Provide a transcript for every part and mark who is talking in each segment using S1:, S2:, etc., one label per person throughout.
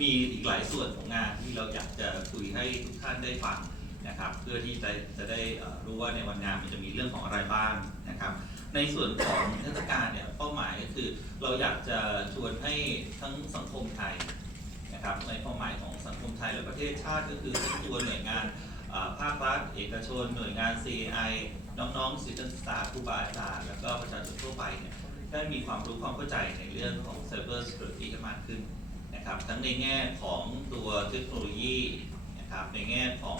S1: มีอีกหลายส่วนของงานที่เราอยากจะคุยให้ทุกท่านได้ฟังนะครับ เพื่อที่จะจะได้รู้ว่าในวันงานมันจะมีเรื่องของอะไรบ้างนะครับ ในส่วนของเทศกาลเนี่ยเป้าหมายก็คือ เราอยากจะชวนให้ทั้งสังคมไทยนะครับในความหมายของสังคมไทยและประเทศชาติก็คือทั้งตัวหน่วยงานภาครัฐเอกชน หน่วยงาน CI น้องๆศิษย์ศึกษาครูบาอาจารย์แล้วก็ประชาชนทั่วไปเนี่ยได้มีความรู้ความเข้าใจในเรื่องของ Cyber Security ให้มากขึ้น นะครับ ทั้งในแง่ของตัวเทคโนโลยีนะครับในแง่ของ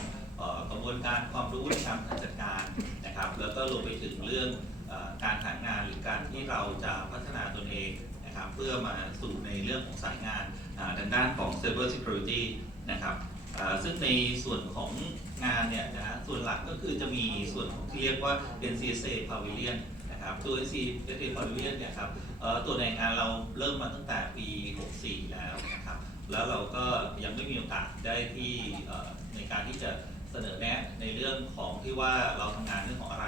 S1: กระบวนการความรู้ในการบริหารจัดการนะครับ แล้วก็รวมไปถึงเรื่องอการหางานหรือการที่เราจะพัฒนาตนเองนะครับ เพื่อมาสู่ในเรื่องของสายงานอ่าทางด้านของ Cyber Security นะครับซึ่งในส่วนของงานเนี่ยนะฮะส่วนหลักก็คือจะมีส่วนที่เรียกว่า NCSA Pavilion นะครับตัว NCSA Pavilion เนี่ยครับตัวในงานเราเริ่มมาตั้งแต่ปี 64 แล้วนะครับ แล้วเราก็ยังไม่มีโอกาสได้ที่ในการที่จะเสนอแนะในเรื่องของที่ว่าเราทำงานเรื่องของอะไร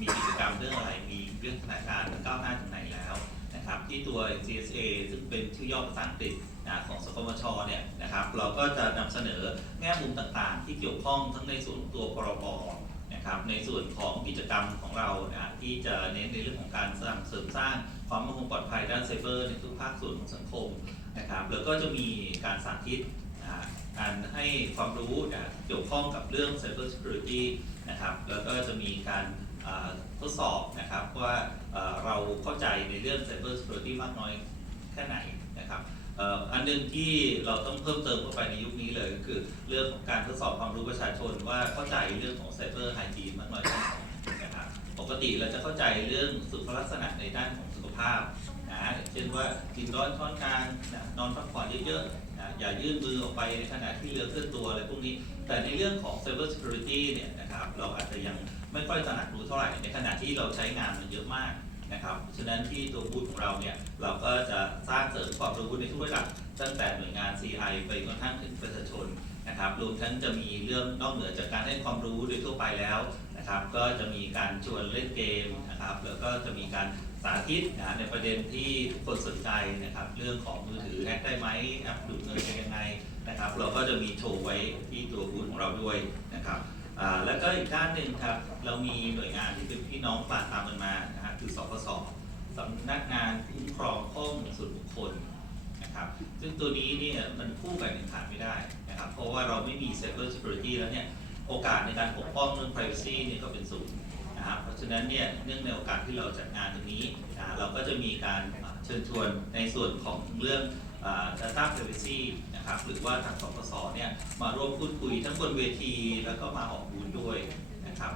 S1: มีกิจกรรมเรื่องอะไร มีเรื่องธนาคารก้าวหน้าถึงไหนแล้วนะครับ ที่ตัว CSA ซึ่งเป็นชื่อย่อภาษาอังกฤษนะของสกมชเนี่ยนะครับ เราก็จะนำเสนอแง่มุมต่างๆ ที่เกี่ยวข้องทั้งในส่วนตัวพรบ นะครับในส่วนของกิจกรรมของเรานะที่จะเน้นในเรื่องของการสร้างเสริมสร้างความมั่นคงปลอดภัยด้านไซเบอร์ในทุกภาคส่วนของสังคมนะครับแล้วก็จะมีการสาธิตการให้ความรู้นะเกี่ยวข้องกับเรื่อง Cyber Security นะครับแล้วก็จะมีการทดสอบนะครับว่าเราเข้าใจในเรื่อง Cyber Security มากน้อยแค่ไหนนะครับ อันหนึ่งที่เราต้องเพิ่มเติมเข้าไปในยุคนี้เลยก็คือเรื่องของการทดสอบความรู้ประชาชนว่าเข้าใจเรื่องของ Cyber Hygiene มากน้อยแค่ไหนนะครับปกติเราจะเข้าใจเรื่องสุขลักษณะในด้านของสุขภาพนะเช่นว่ากินร้อนช้อนกลางนะนอนพักผ่อนเยอะๆนะอย่ายื่นมือออกไปในขณะที่เรือเคลื่อนตัวอะไรพวกนี้ แต่ในเรื่องของ Cyber Security เนี่ยนะครับเราอาจจะยังไม่ค่อยตระหนักรู้เท่าไหร่ ในขณะที่เราใช้งานมันเยอะมาก นะครับฉะนั้นที่ตัวบูธของเราเนี่ยเราก็จะสร้างเสริมความรู้ในทุกระดับตั้งแต่หน่วยงาน CI ไปจนทั่งถึงประชาชนนะครับรวมทั้งจะมีเรื่องนอกเหนือจากการให้ความรู้โดยทั่วไปแล้วนะครับก็จะมีการชวนเล่นเกมนะครับแล้วก็จะมีการสาธิตนะในประเด็นที่ทุกคนสนใจนะครับเรื่องของมือถือแฮกได้ไหมแอปดูดเงินเป็นยังไงนะครับเราก็จะมีโชว์ไว้ที่ตัวบูธของเราด้วยนะครับ อ่าแล้วก็อีกด้านหนึ่งครับ เรามีหน่วยงานที่เป็นพี่น้องฝากตามกันมานะฮะคือสปสสำนักงานคุ้มครองข้อมูลส่วนบุคคลนะครับ ซึ่งตัวนี้เนี่ยมันคู่กันหนึ่งขาดไม่ได้นะครับ เพราะว่าเราไม่มี Cyber Security แล้วเนี่ย โอกาสในการปกป้องเรื่อง Privacy เนี่ยก็เป็นศูนย์นะครับ เพราะฉะนั้นเนี่ยเนื่องในโอกาสที่เราจัดงานตรงนี้นะเราก็จะมีการเชิญชวนในส่วนของเรื่อง data privacy นะครับหรือว่าทางสปสเนี่ยมาร่วมพูดคุยทั้งบนเวทีแล้วก็มาออกบูธด้วยนะครับ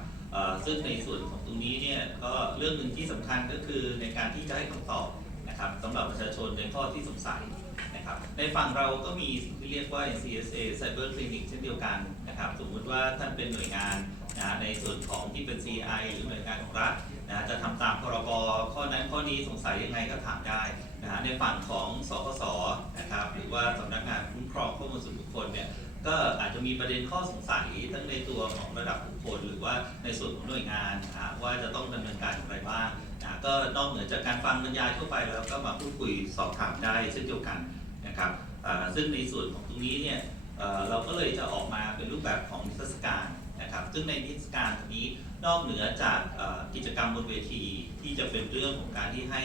S1: ซึ่งในส่วนของตรงนี้เนี่ยก็เรื่องหนึ่งที่สำคัญก็คือในการที่จะให้คำตอบนะครับสำหรับประชาชนในข้อที่สงสัยนะครับในฝั่งเราก็มีสิ่งที่เรียกว่า CSA Cyber Clinic เช่นเดียวกันนะครับสมมุติว่าท่านเป็นหน่วยงาน นะในส่วนของที่เป็น CI หรือหน่วยงานของรัฐนะจะทำตามพรบข้อนั้นข้อนี้สงสัยยังไงก็ถามได้นะในฝั่งของสคสนะครับหรือว่าสำนักงานคุ้มครองข้อมูลส่วนบุคคลเนี่ยก็อาจจะมีประเด็นข้อสงสัยทั้งในตัวของระดับบุคคล หรือว่าในส่วนของหน่วยงานนะว่าจะต้องดำเนินการอย่างไรบ้างนะก็นอกเหนือจากการฟังบรรยายทั่วไปแล้วก็มาพูดคุยสอบถามได้เช่นเดียวกันนะครับซึ่งในส่วนของตรงนี้เนี่ยเอ่อเราก็เลยจะออกมาเป็นรูปแบบของนิทรรศการ นะครับ ซึ่งในนิทศการตรงนี้นอกเหนือจากกิจกรรมบนเวทีที่จะเป็นเรื่องของการที่ให้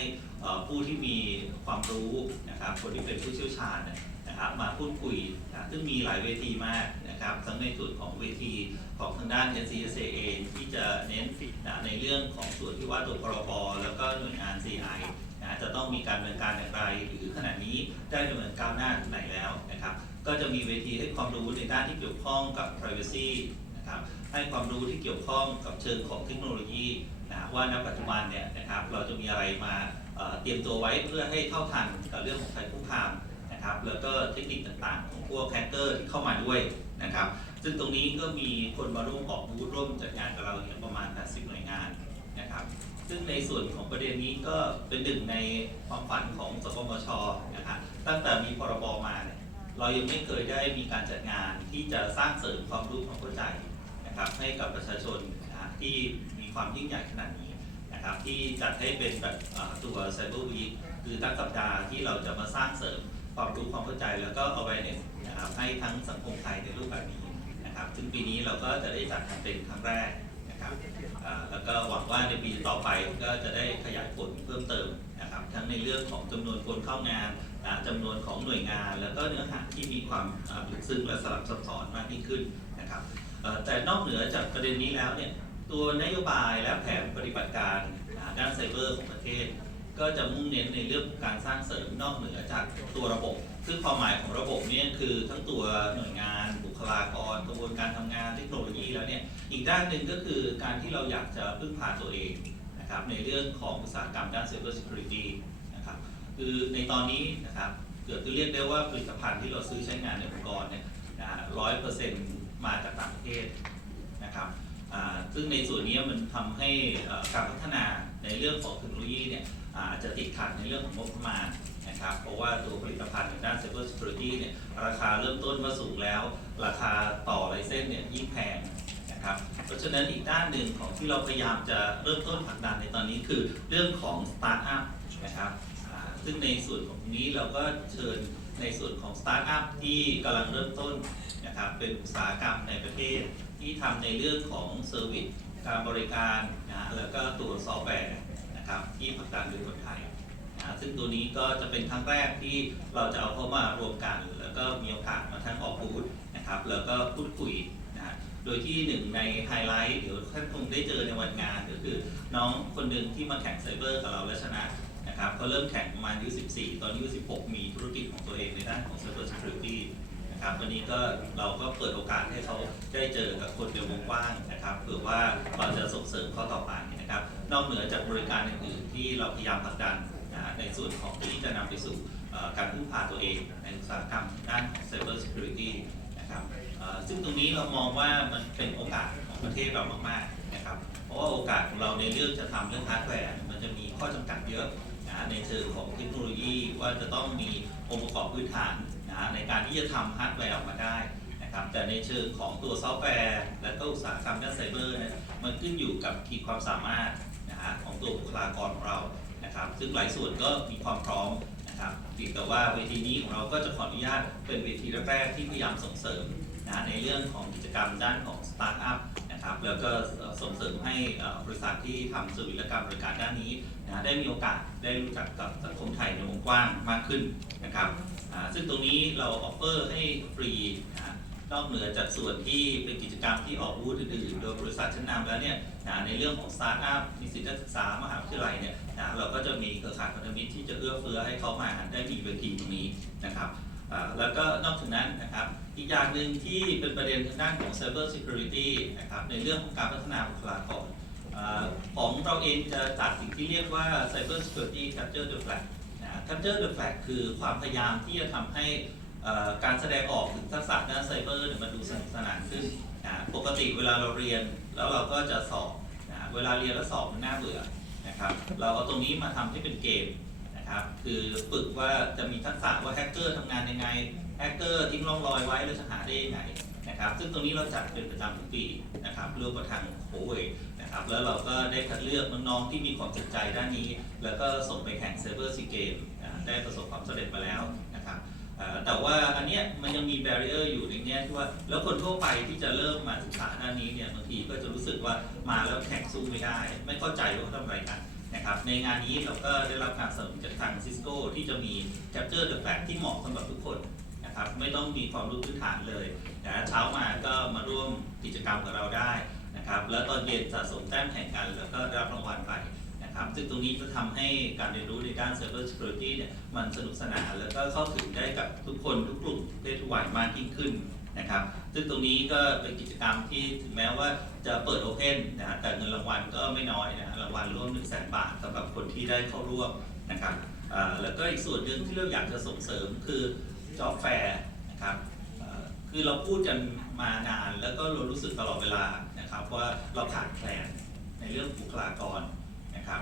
S1: ผู้ที่มีความรู้นะครับคนที่เป็นผู้เชี่ยวชาญนะครับมาพูดคุยนะซึ่งมีหลายเวทีมากนะครับทั้งในส่วนของเวทีของทางด้าน NCSA เองที่จะเน้นนะในเรื่องของส่วนที่ว่าตัวพรบแล้วก็หน่วยงาน CI นะจะต้องมีการดำเนินการอย่างไร หรือขณะนี้ได้ดำเนินก้าวหน้าไหนแล้วนะครับ ก็จะมีเวทีให้ความรู้ในด้านที่เกี่ยวข้องกับ privacy นะครับให้ความรู้ที่เกี่ยวข้องกับเชิงของเทคโนโลยีนะว่าณปัจจุบันเนี่ยนะครับเราจะมีอะไรมาเตรียมตัวไว้เพื่อให้เท่าทันกับเรื่องของภัยคุกคามนะครับแล้วก็เทคนิคต่างๆ ของพวกแฮกเกอร์ที่เข้ามาด้วยนะครับซึ่งตรงนี้ก็มีคนมาร่วมออกบูธร่วมจัดงานกับเราอย่างประมาณ 80 หน่วยงานนะครับซึ่งในส่วนของประเด็นนี้ก็เป็นหนึ่งในความฝันของสปมชนะครับตั้งแต่มีพรบมาเนี่ยเรายังไม่เคยได้มีการจัดงานที่จะสร้างเสริมความรู้ความเข้าใจ นะครับให้กับประชาชนนะที่มีความยิ่งใหญ่ขนาดนี้นะครับที่จัดให้เป็นแบบตัว Cyber Week คือตั้งสัปดาห์ที่เราจะมาสร้างเสริมความรู้ความเข้าใจแล้วก็ awareness นะครับให้ทั้งสังคมไทยในรูปแบบนี้นะครับซึ่งปีนี้เราก็จะได้จัดทำเป็นครั้งแรกนะครับแล้วก็หวังว่าในปีต่อไปก็จะได้ขยายผลเพิ่มเติมนะครับทั้งในเรื่องของจำนวนคนเข้างานอ่าจำนวนของหน่วยงาน แล้วก็เนื้อหาที่มีความลึกซึ้งและสลับซับซ้อนมากยิ่งขึ้นนะครับ แต่นอกเหนือจากประเด็นนี้แล้วเนี่ยตัวนโยบายและแผนปฏิบัติการด้านไซเบอร์ของประเทศ ก็จะมุ่งเน้นในเรื่องการสร้างเสริมนอกเหนือจากตัวระบบ ซึ่งความหมายของระบบเนี่ยคือทั้งตัวหน่วยงาน บุคลากรกระบวนการทำงานเทคโนโลยีแล้วเนี่ยอีกด้านหนึ่งก็คือการที่เราอยากจะพึ่งพาตัวเองนะครับในเรื่องของอุตสาหกรรมด้าน Cyber Security นะครับคือในตอนนี้นะครับเกือบจะเรียกได้ว่าผลิตภัณฑ์ที่เราซื้อใช้งานในองค์กรเนี่ยร้อยเปอร์เซ็นต์ มาจากต่างประเทศนะครับซึ่งในส่วนนี้มันทำให้การพัฒนาในเรื่องของเทคโนโลยีเนี่ยอาจจะติดขัดในเรื่องของงบประมาณนะครับ เพราะว่าตัวผลิตภัณฑ์ในด้าน Cyber Security เนี่ยราคาเริ่มต้นมาสูงแล้ว ราคาต่อไลเซนเนี่ยยิ่งแพงนะครับ เพราะฉะนั้นอีกด้านหนึ่งของที่เราพยายามจะเริ่มต้นผลักดันในตอนนี้คือเรื่องของสตาร์ทอัพนะครับซึ่งในส่วนของนี้เราก็เชิญ ในส่วนของสตาร์ทอัพที่กำลังเริ่มต้นนะครับเป็นอุตสาหกรรมในประเทศ ที่ทำในเรื่องของเซอร์วิสการบริการนะแล้วก็ตัวซอฟต์แวร์นะครับที่ผลักดันโดยคนไทยนะซึ่งตัวนี้ก็จะเป็นครั้งแรกที่เราจะเอาเข้ามารวมกัน แล้วก็มีโอกาสมาทั้งออกบูธนะครับแล้วก็พูดคุยนะฮะโดยที่หนึ่งในไฮไลท์เดี๋ยวท่านคงได้เจอในวันงาน ก็คือน้องคนหนึ่งที่มาแข่งไซเบอร์กับเราและชนะ นะครับเขาเริ่มแข่งประมาณอายุ14 ตอนอายุ16 มีธุรกิจของตัวเองในด้านของ Cyber Security นะครับวันนี้ก็เราก็เปิดโอกาสให้เขาได้เจอกับคนในวงกว้างนะครับเผื่อว่าเราจะส่งเสริมเขาต่อไปนะครับ นอกเหนือจากบริการอื่นๆที่เราพยายามผลักดันนะในส่วนของที่จะนำไปสู่การพึ่งพาตัวเองในอุตสาหกรรมด้านของ Cyber Security นะครับซึ่งตรงนี้เรามองว่ามันเป็นโอกาสของประเทศเรามากๆนะครับ เพราะว่าโอกาสของเราในเรื่องจะทำเรื่องฮาร์ดแวร์มันจะมีข้อจำกัดเยอะะในเชิงของเทคโนโลยีว่าจะต้องมีองค์ประกอบพื้นฐานนะฮะในการที่จะทำฮาร์ดแวร์ออกมาได้นะครับแต่ในเชิงของตัวซอฟต์แวร์ และก็อุตสาหกรรมด้านไซเบอร์เนยมันขึ้นอยู่กับขีดความสามารถนะฮะของตัวบุคลากรของเรานะครับซึ่งหลายส่วนก็มีความพร้อมนะครับแต่ว่าเวทีนี้ของเราก็จะขออนุญาตเป็นเวทีแรกๆที่พยายามส่งเสริมนะในเรื่องของกิจกรรมด้านของสตาร์ทอัพ นะครับแล้วก็ส่งเสริมให้บริษัทที่ทำสื่อและการบริการด้านนี้นะได้มีโอกาสได้รู้จักกับสังคมไทยในวงกว้างมากขึ้นนะครับซึ่งตรงนี้เราออฟเฟอร์ให้ฟรีนะนอกเหนือจากส่วนที่เป็นกิจกรรมที่ออกบูธอื่นๆโดยบริษัทชั้นนำแล้วเนี่ยนะในเรื่องของสตาร์ทอัพนิสิตนักศึกษามหาวิทยาลัยเนี่ยนะเราก็จะมีเครือข่ายพันธมิตรที่จะเอื้อเฟื้อให้เขามาได้มีเวทีตรงนี้นะครับ แล้วก็นอกจากนั้นนะครับอีกอย่างหนึ่งที่เป็นประเด็นทางด้านของ Cyber Security นะครับในเรื่องของการพัฒนาบุคลากรของเราเองจะจัดสิ่งที่เรียกว่า Cyber Security Capture the Flag นะ Capture the Flag คือความพยายามที่จะทำให้การแสดงออกถึงทักษะด้านไซเบอร์มันดูสนุกสนานขึ้นนะปกติเวลาเราเรียนแล้วเราก็จะสอบนะเวลาเรียนแล้วสอบมันน่าเบื่อนะครับเราเอาตรงนี้มาทำให้เป็นเกม นะครับ คือฝึกว่าจะมีทักษะว่าแฮกเกอร์ทำงานยังไงแฮกเกอร์ทิ้งร่องรอยไว้แล้วจะหาได้ยังไงนะครับซึ่งตรงนี้เราจัดเป็นประจำทุกปีนะครับร่วมกับทางโคเวนะครับแล้วเราก็ได้คัดเลือกน้องๆที่มีความสนใจด้านนี้ แล้วก็ส่งไปแข่งเซิร์ฟเบอร์ซีเกมได้ประสบความสำเร็จมาแล้วนะครับแต่ว่าอันเนี้ยมันยังมีแบเรียร์อยู่ในแง่ที่ว่า แล้วคนทั่วไปที่จะเริ่มมาศึกษาด้านนี้เนี่ยบางทีก็จะรู้สึกว่ามาแล้วแข่งสู้ไม่ได้ ไม่เข้าใจว่าเขาทำอะไรกัน นะครับในงานนี้เราก็ได้รับการสนับสนุนจากทางซิสโก้ที่จะมี Capture the Flag ที่เหมาะสำหรับทุกคนนะครับไม่ต้องมีความรู้พื้นฐานเลยนะเช้ามาก็มาร่วมกิจกรรมกับเราได้นะครับแล้วตอนเย็นสะสมแต้มแข่งกัน แล้วก็ได้รับรางวัลไปนะครับซึ่งตรงนี้จะทำให้การเรียนรู้ในด้าน Cyber Security เนี่ยมันสนุกสนานแล้วก็เข้าถึงได้กับทุกคนทุกกลุ่มเพศทุกวัยมากยิ่งขึ้นนะครับซึ่งตรงนี้ก็เป็นกิจกรรมที่ถึงแม้ว่าจะเปิดโอเพนนะฮะแต่เงินรางวัลก็ไม่น้อยนะาลร่วม1 0 0 0 0แบาทสำหรับคนที่ได้เข้าร่วมนะครับแล้วก็อีกส่วนหนึ่งที่เราอยากจะส่งเสริมคือ Job Fair นะครับคือเราพูดกันมานานแล้วก็เรารู้สึกตลอดเวลานะครับว่าเราขาดแคลนในเรื่องบุคลากรนะครับ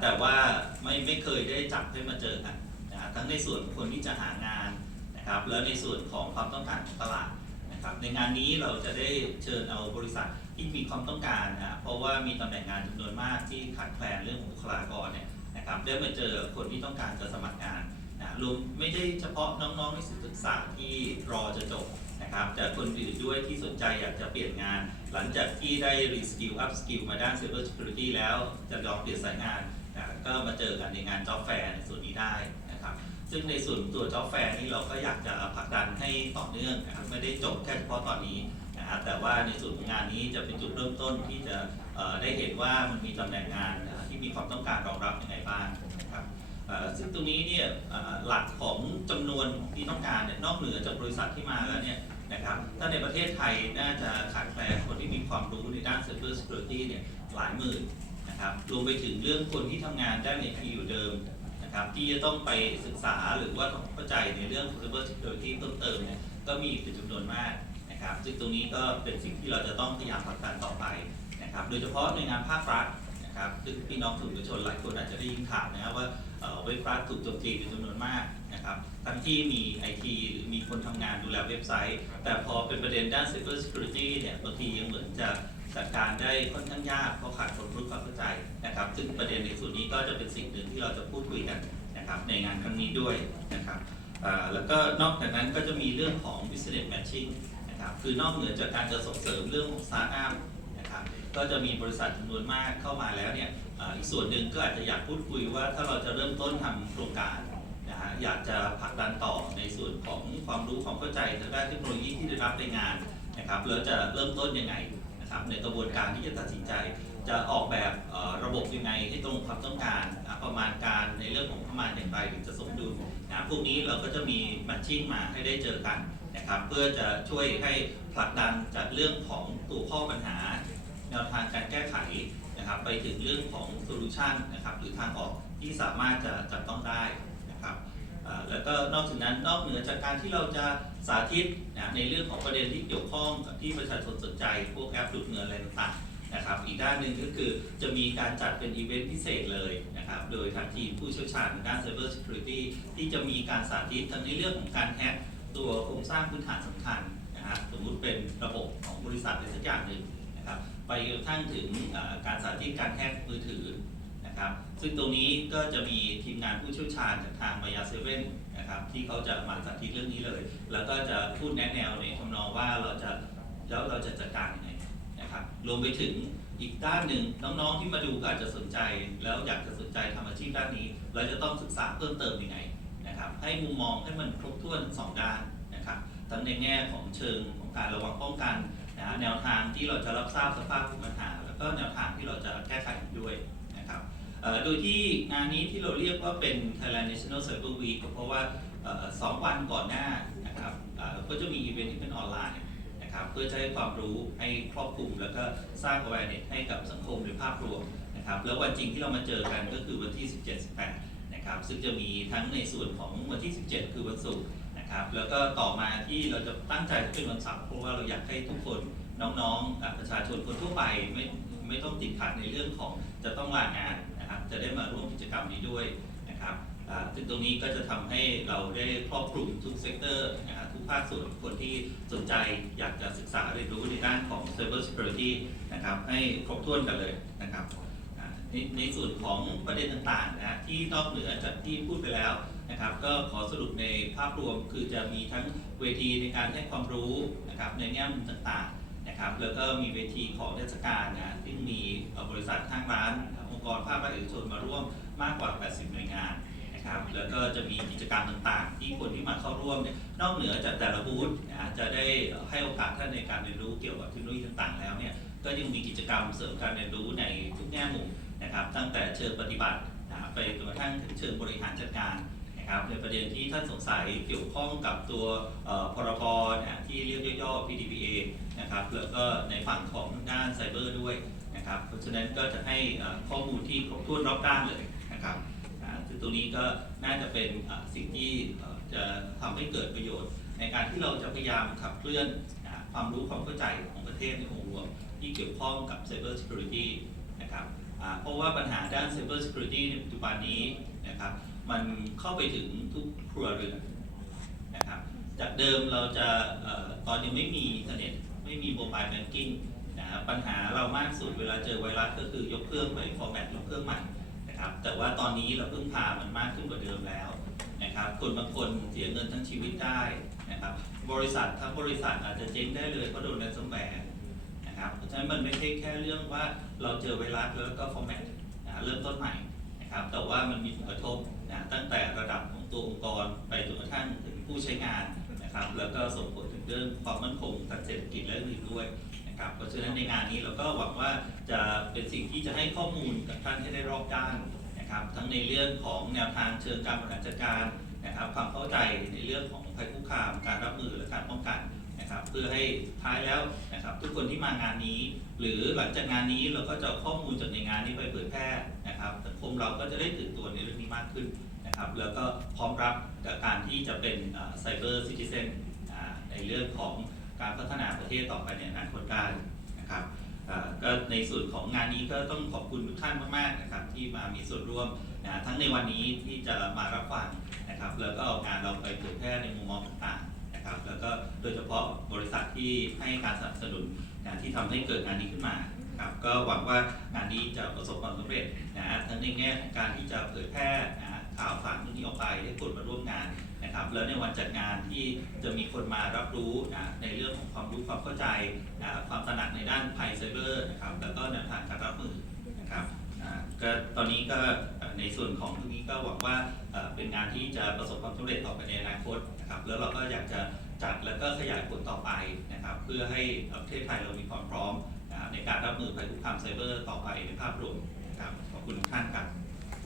S1: แต่ว่าไม่ไม่เคยได้จับให้มาเจอกันนะทั้งในส่วนของคนที่จะหางานนะครับแล้วในส่วนของความต้องการของตลาดนะครับในงานนี้เราจะได้เชิญเอาบริษัท ที่มีความต้องการนะเพราะว่ามีตำแหน่งงานจำนวนมากที่ขาดแคลนเรื่องของบุคลากรเนี่ยนะครับได้มาเจอคนที่ต้องการจะสมัครงานนะรวมไม่ได้เฉพาะน้องๆในศึกษาที่รอจะจบนะครับแต่คนอื่นด้วยที่สนใจอยากจะเปลี่ยนงาน หลังจากที่ได้รีสกิลอัพสกิลมาด้าน Cyber Security แล้วจะลองเปลี่ยนสายงานนะก็มาเจอกันในงาน Job Fair ในส่วนนี้ได้นะครับซึ่งในส่วนตัว Job Fair นี่เราก็อยากจะผลักดันให้ต่อเนื่องนะครับไม่ได้จบแค่เฉพาะตอนนี้ นะครับแต่ว่าในส่วนของงานนี้จะเป็นจุดเริ่มต้นที่จะได้เห็นว่ามันมีตำแหน่งงานที่มีความต้องการรองรับยังไงบ้างนะครับซึ่งตรงนี้เนี่ยหลักของจำนวนที่ต้องการเนี่ยนอกเหนือจากบริษัทที่มาแล้วเนี่ยนะครับถ้าในประเทศไทยน่าจะขาดแคลนคนที่มีความรู้ในด้าน Cyber Security เนี่ยหลายหมื่นนะครับรวมไปถึงเรื่องคนที่ทำงานด้านในทีอยู่เดิมนะครับที่จะต้องไปศึกษาหรือว่าเข้าใจในเรื่อง Cyber Security เพิ่มเติมเนี่ยก็มีเป็นจำนวนมาก นะครับ ซึ่งตรงนี้ก็เป็นสิ่งที่เราจะต้องพยายามผลักดันต่อไปนะครับ โดยเฉพาะในงานภาครัฐนะครับ ซึ่งพี่น้องสื่อมวลชนหลายคนอาจจะได้ยินข่าวนะครับว่าเว็บรัฐถูกโจมตีเป็นจำนวนมากนะครับ ทั้งที่มีไอทีหรือมีคนทำงานดูแลเว็บไซต์ แต่พอเป็นประเด็นด้าน Cyber Security เนี่ยบางทียังเหมือนจะจัดการได้ค่อนข้างยากเพราะขาดคนรู้ความเข้าใจนะครับ ซึ่งประเด็นในส่วนนี้ก็จะเป็นสิ่งหนึ่งที่เราจะพูดคุยกันนะครับในงานครั้งนี้ด้วยนะครับแล้วก็นอกจากนั้นก็จะมีเรื่องของ business matching นะครับคือนอกเหนือจากการจะส่งเสริมเรื่องของ startup นะครับก็จะมีบริษัทจำนวนมากเข้ามาแล้วเนี่ยอีกส่วนหนึ่งก็อาจจะอยากพูดคุยว่าถ้าเราจะเริ่มต้นทำโครงการนะฮะอยากจะผลักดันต่อในส่วนของความรู้ความเข้าใจทางด้านเทคโนโลยีที่ได้รับในงานนะครับแล้วจะเริ่มต้นยังไงนะครับในกระบวนการที่จะตัดสินใจ จะออกแบบระบบยังไงให้ตรงความต้องการประมาณการในเรื่องของประมาณอย่างไรถึงจะสมดุลนะพวกนี้เราก็จะมีมัชชิ่งมาให้ได้เจอกัน นะครับเพื่อจะช่วยให้ผลักดันจากเรื่องของตัวข้อปัญหา แนวทางการแก้ไขนะครับไปถึงเรื่องของโซลูชันนะครับหรือทางออกที่สามารถจะจับต้องได้นะครับแล้วก็นอกจากนั้นนอกเหนือจากการที่เราจะสาธิตนะในเรื่องของประเด็นที่เกี่ยวข้องกับที่ประชาชนสนใจ พวกแอปดูดเงินอะไรต่างๆนะครับ อีกด้านหนึ่งก็คือจะมีการจัดเป็นอีเวนต์พิเศษเลยนะครับ โดยทางทีมผู้เชี่ยวชาญด้าน Cyber Security ที่จะมีการสาธิตทั้งในเรื่องของการแฮ็ก ตัวโครงสร้างพื้นฐานสำคัญนะฮะสมมุติเป็นระบบของบริษัทอะไรสักอย่างหนึ่งนะครับไปกระทั่งถึงการสาธิตการแฮ็กมือถือนะครับซึ่งตรงนี้ก็จะมีทีมงานผู้เชี่ยวชาญจากทางมายาเซเว่นนะครับที่เขาจะมาสาธิตเรื่องนี้เลย แล้วก็จะพูดแนะแนวในทำนองว่าเราจะแล้วเราจะจัดการยังไงนะครับรวมไปถึงอีกด้านหนึ่งน้องๆที่มาดูก็อาจจะสนใจ แล้วอยากจะสนใจทำอาชีพด้านนี้ เราจะต้องศึกษาเพิ่มเติมยังไง ให้มุมมองให้มันครบถ้วนสองด้านนะครับทั้งในแง่ของเชิงของการระวังป้องกันนะแนวทางที่เราจะรับทราบสภาพปัญหา แล้วก็แนวทางที่เราจะแก้ไขด้วยนะครับโดยที่งานนี้ที่เราเรียกว่าเป็น Thailand National Cyber Week ก็เพราะว่าสองวันก่อนหน้านะครับก็จะมีอีเวนต์ที่เป็นออนไลน์นะครับเพื่อจะให้ความรู้ให้ครอบคลุม แล้วก็สร้าง awareness ให้กับสังคมโดยภาพรวมนะครับแล้ววันจริงที่เรามาเจอกันก็คือวันที่ 17-18 นะครับซึ่งจะมีทั้งในส่วนของวันที่ 17 คือวันศุกร์นะครับแล้วก็ต่อมาที่เราจะตั้งใจจะเป็นวันเสาร์เพราะว่าเราอยากให้ทุกคนน้องๆประชาชนคนทั่วไปไม่ไม่ต้องติดขัดในเรื่องของจะต้องลางานนะครับจะได้มาร่วมกิจกรรมนี้ด้วยนะครับซึ่งตรงนี้ก็จะทำให้เราได้ครอบคลุมทุกเซกเตอร์นะครับทุกภาคส่วนคนที่สนใจอยากจะศึกษาเรียนรู้ในด้านของ Cyber Security นะครับให้ครบถ้วนกันเลยนะครับ ในในส่วนของประเด็นต่างๆนะที่นอกเหนือจากที่พูดไปแล้วนะครับก็ขอสรุปในภาพรวมคือจะมีทั้งเวทีในการให้ความรู้นะครับในแง่มุมต่างๆนะครับแล้วก็มีเวทีของเทศกาลนะซึ่งมีบริษัททางร้าน องค์กรภาครัฐเอกชนมาร่วมมากกว่า 80 หน่วยงานนะครับแล้วก็จะมีกิจกรรมต่างๆ ที่คนที่มาเข้าร่วมเนี่ยนอกเหนือจากแต่ละบูธนะจะได้ให้โอกาสท่านในการเรียนรู้เกี่ยวกับเทคโนโลยีต่างๆ แล้วเนี่ยก็ยังมีกิจกรรมเสริมการเรียนรู้ในทุกแง่มุม นะครับตั้งแต่เชิงปฏิบัตินะไปจนกระทั่งถึงเชิงบริหารจัดการนะครับในประเด็นที่ท่านสงสัยเกี่ยวข้องกับตัวพรบนะที่เรียกย่อๆ PDPA นะครับแล้วก็ในฝั่งของด้านไซเบอร์ด้วยนะครับเพราะฉะนั้นก็จะให้ข้อมูลที่ครบถ้วนรอบด้านเลยนะครับอ่าซึ่งตรงนี้ก็น่าจะเป็นสิ่งที่จะทำให้เกิดประโยชน์ ในการที่เราจะพยายามขับเคลื่อนความรู้ความเข้าใจของประเทศในองค์รวมที่เกี่ยวข้องกับ Cyber Security นะครับ เพราะว่าปัญหาด้าน Cyber Security ในปัจจุบันนี้นะครับมันเข้าไปถึงทุกครัวเรือนนะครับจากเดิมเราจะออตอนยังไม่มีอินเทอร์เน็ตไม่มีโมบายแบงกิ้งนะครับปัญหาเรามากสุดเวลาเจอไวรัสก็คือยกเครื่องไปฟอร์แมตยกเครื่องใหม่นะครับแต่ว่าตอนนี้เราเพิ่งพามันมากขึ้นกว่าเดิมแล้วนะครับนะครับคนบางคนเสียเงินทั้งชีวิตได้นะครับบริษัททั้งบริษัทอาจจะเจ๊งได้เลยเพราะโดนแรนซัมแวร์ นะครับเพราะฉะนั้นมันไม่ใช่แค่เรื่องว่าเราเจอไวรัสแล้วก็ฟอร์แมตเริ่มต้นใหม่นะครับแต่ว่ามันมีผลกระทบนะตั้งแต่ระดับของตัวองค์กรไปจนกระทั่งถึงผู้ใช้งานนะครับแล้วก็ส่งผลถึงเรื่องความมั่นคงทางเศรษฐกิจและอื่นด้วยนะครับเพราะฉะนั้นในงานนี้เราก็หวังว่าจะเป็นสิ่งที่จะให้ข้อมูลกับท่านให้ได้รอบด้านนะครับทั้งในเรื่องของแนวทางเชิงการบริหารจัดการนะครับความเข้าใจในเรื่องของภัยคุกคามการรับมือและการป้องกัน นะครับเพื่อให้ท้ายแล้วนะครับทุกคนที่มางานนี้ หรือหลังจากงานนี้เราก็จะข้อมูลจากในงานนี้ไปเผยแพร่นะครับสังคมเราก็จะได้ตื่นตัวในเรื่องนี้มากขึ้นนะครับแล้วก็พร้อมรับกับการที่จะเป็นไซเบอร์ซิติเซนในเรื่องของการพัฒนาประเทศต่อไปในอนาคตได้นะครับก็ในส่วนของงานนี้ก็ต้องขอบคุณทุกท่านมากๆนะครับที่มามีส่วนร่วมนะทั้งในวันนี้ที่จะมารับฟังนะครับแล้วก็เอางานเราไปเผยแพร่ในมุมมองต่าง นะครับแล้วก็โดยเฉพาะบริษัทที่ให้การสนับสนุนนะที่ทำให้เกิดงานนี้ขึ้นมาครับก็หวังว่างานนี้จะประสบความสำเร็จนะทั้งในแง่ของการที่จะเผยแพร่นะข่าวสารเรื่องนี้ออกไปให้คนมาร่วมงานนะครับแล้วในวันจัดงานที่จะมีคนมารับรู้นะในเรื่องของความรู้ความเข้าใจนะความตระหนักในด้านภัยไซเบอร์นะครับแล้วก็แนวทางการรับมือนะครับ ก็ตอนนี้ก็ในส่วนของตรงนี้ก็หวังว่าเป็นงานที่จะประสบความสำเร็จต่อไปในอนาคตนะครับแล้วเราก็อยากจะจัดแล้วก็ขยายผลต่อไปนะครับ เพื่อให้ประเทศไทยเรามีความพร้อมในการรับมือภัยคุกคามไซเบอร์ต่อไปในภาพรวมนะครับขอบคุณทุกท่านครับ